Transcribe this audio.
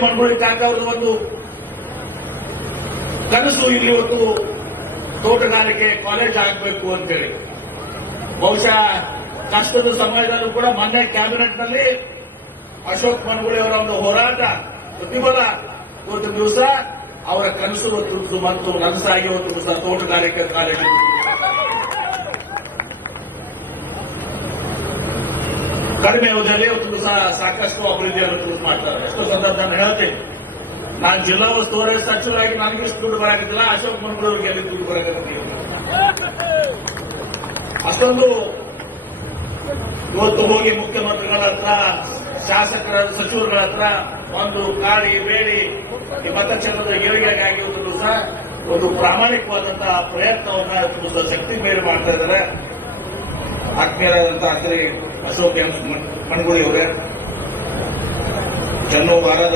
ಮನಗೋಳಿ ಕಾಕ ಅವರ ಒಂದು ಕನಸು ಇಲ್ಲಿ ಇವತ್ತು ತೋಟಗಾರಿಕೆ ಕಾಲೇಜ್ ಆಗಬೇಕು ಅಂತೇಳಿ. ಬಹುಶಃ ಕಷ್ಟದ ಸಮಯದಲ್ಲೂ ಕೂಡ ಮೊನ್ನೆ ಕ್ಯಾಬಿನೆಟ್ ನಲ್ಲಿ ಅಶೋಕ್ ಮನಗೋಳಿ ಅವರ ಒಂದು ಹೋರಾಟ ಪ್ರತಿಫಲ ಒಂದು ದಿವಸ ಅವರ ಕನಸು ಹೊತ್ತು ಮತ್ತು ನನಸಾಗಿ ಒಂದು ದಿವಸ ತೋಟಗಾರಿಕೆ ಕಾಲೇಜು ಕಡಿಮೆ ಅವಧಿಯಲ್ಲಿ ಒಂದು ದಿವಸ ಸಾಕಷ್ಟು ಅಭಿವೃದ್ಧಿಯನ್ನು ಮಾಡ್ತಾರೆ. ಎಷ್ಟೋ ಸಂದರ್ಭ ನಾನು ಹೇಳ್ತೀನಿ, ನಾನು ಜಿಲ್ಲಾ ಉಸ್ತುವಾರಿ ಸಚಿವರಾಗಿ ನನಗೆ ಇಷ್ಟು ದುಡ್ಡು ಬರಾಕತ್ತಿಲ್ಲ, ಅಶೋಕ್ ಮನಗೋಳಿ ಅವರಿಗೆ ಎಲ್ಲಿ ದುಡ್ಡು ಬರಾಕತ್ತೀವಿ. ಅಷ್ಟೊಂದು ಇವತ್ತು ಹೋಗಿ ಮುಖ್ಯಮಂತ್ರಿಗಳ ಹತ್ರ, ಶಾಸಕರ ಸಚಿವರುಗಳ ಹತ್ರ ಒಂದು ಕಾಡಿ ಬೇಡಿ ಈ ಮತಕ್ಷೇತ್ರದ ಏಳಿಗೆಗಾಗಿ ಒಂದು ದಿವಸ ಒಂದು ಪ್ರಾಮಾಣಿಕವಾದಂತಹ ಪ್ರಯತ್ನವನ್ನ ಶಕ್ತಿ ಮೇಲೆ ಮಾಡ್ತಾ ಇದ್ದಾರೆ. ಆತ್ಮೀಯರಾದಂತಹ ಶ್ರೀ ಅಶೋಕ್ ಮನಗೋಳಿ ಅವರೇ, ಜನ್ಮವಾರದ